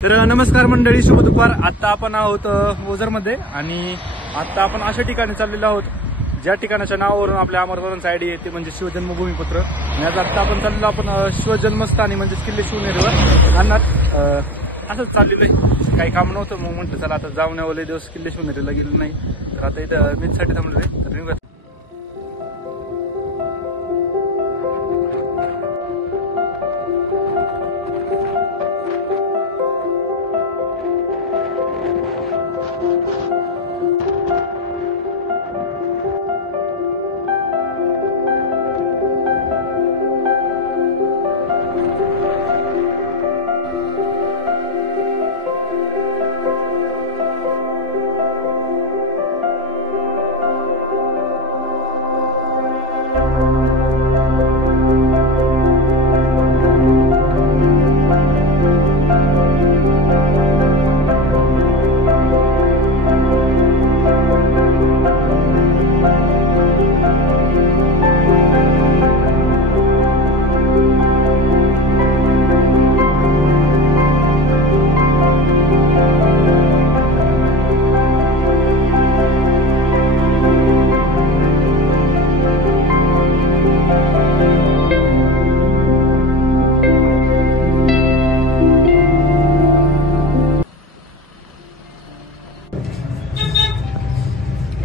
तर नमस्कार मंडळी, शुभ दुपार. आता आपण आहोत ओझरमध्ये आणि आता आपण अशा ठिकाणी चाललेलो आहोत ज्या ठिकाणाच्या नावावरून आपल्या अमरसरांचा आयडी येते, म्हणजे शिवजन्मभूमीपुत्र. आणि आता आपण चाललेलो आपण शिवजन्मस्थानी म्हणजे किल्ले शिवनेरीवर. अन्नात असंच चाललेलं आहे, काही काम नव्हतं, मग म्हटलं चला आता जाऊन यावं. लय दिवस किल्ले शिवनेरीला गेलो नाही, तर आता इथं मीचसाठी थांबलोय. तर निघूया.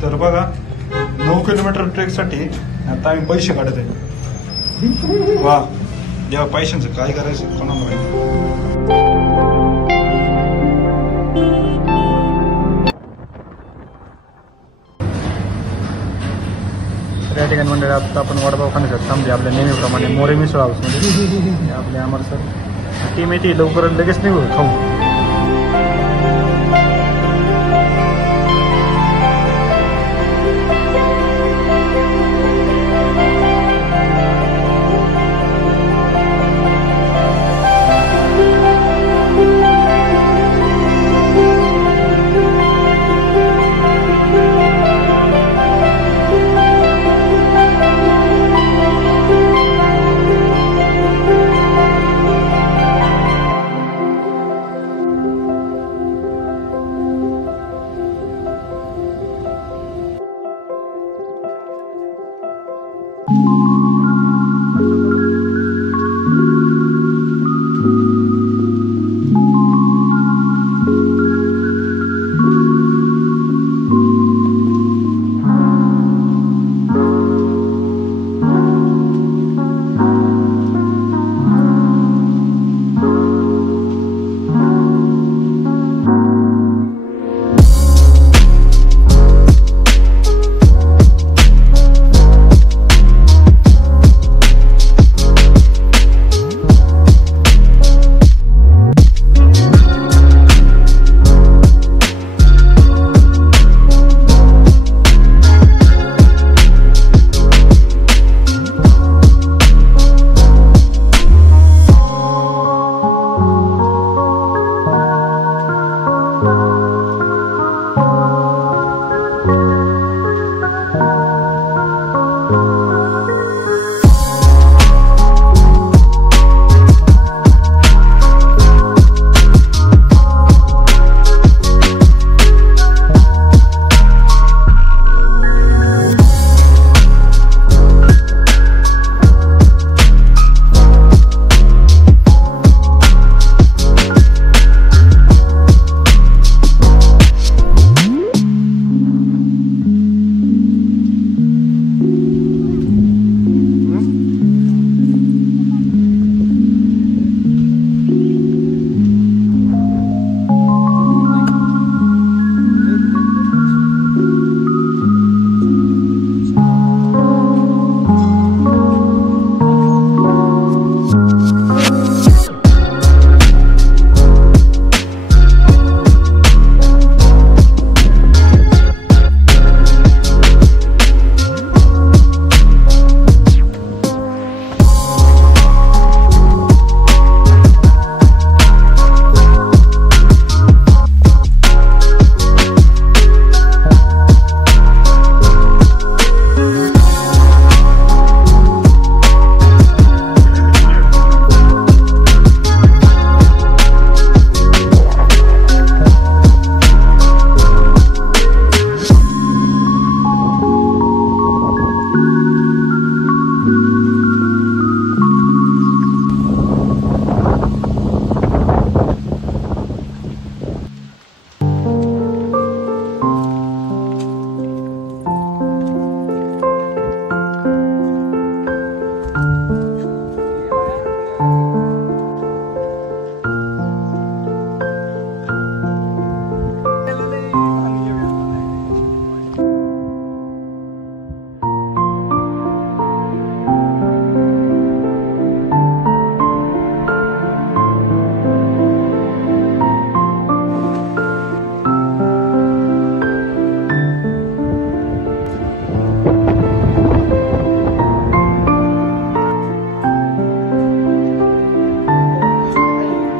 तर बघा, 9 किलोमीटर ट्रेकसाठी आता आम्ही पैसे काढत आहे. वा, जेव्हा पैशांचं काय करायचं कोणाला माहिती. या ठिकाणी मंडळी आता आपण वडापाव खाण्यासाठी थांबले आपल्या नेहमीप्रमाणे मोरे मिसळ हाऊसमध्ये. आपले अमरसर टीम येते, लवकर लगेच निघू खाऊ.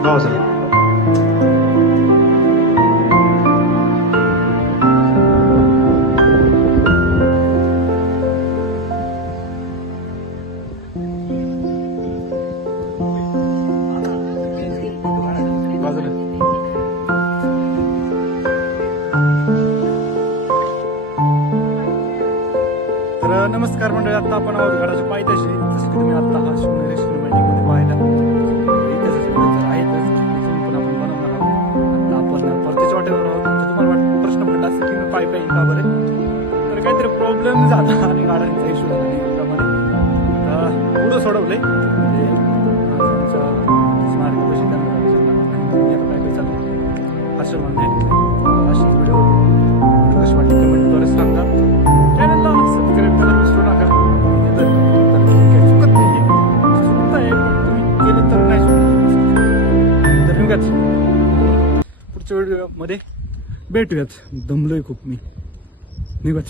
हो सर. तर नमस्कार मंडळी, आता आपण आहोत गडाच्या पायथ्याशी. जसं की तुम्ही आता हा शिवनेरी सिनेमॅटिकमध्ये पाहिला इतिहासाचे व्हिडिओ तर आहेतच, पण आपण बनवणार आहोत. आता आपण परतीच्या वाटेवर आहोत. तर तुम्हाला प्रश्न पडला असेल की मी पायी पायी का बरे, तर काहीतरी प्रॉब्लेम झाला आणि गाड्यांचा इश्यू झाला त्यामध्ये पुढं सोडवलंय. म्हणजे स्मारक पैसे त्यांना आता पायी पायी चालू असं म्हणणं आहे. अशी व्हिडिओ कशी वाटली कमेंटद्वारे सांगा. चॅनलला सबस्क्राईब करायला विसरू नका. तर काही चुकत नाही आहे, चुकत आहे पण तुम्ही केलं तर नाही चुकत. तर निघाच पुढच्या व्हिडिओमध्ये भेटूयात. दमलोय खूप मी. निघाच.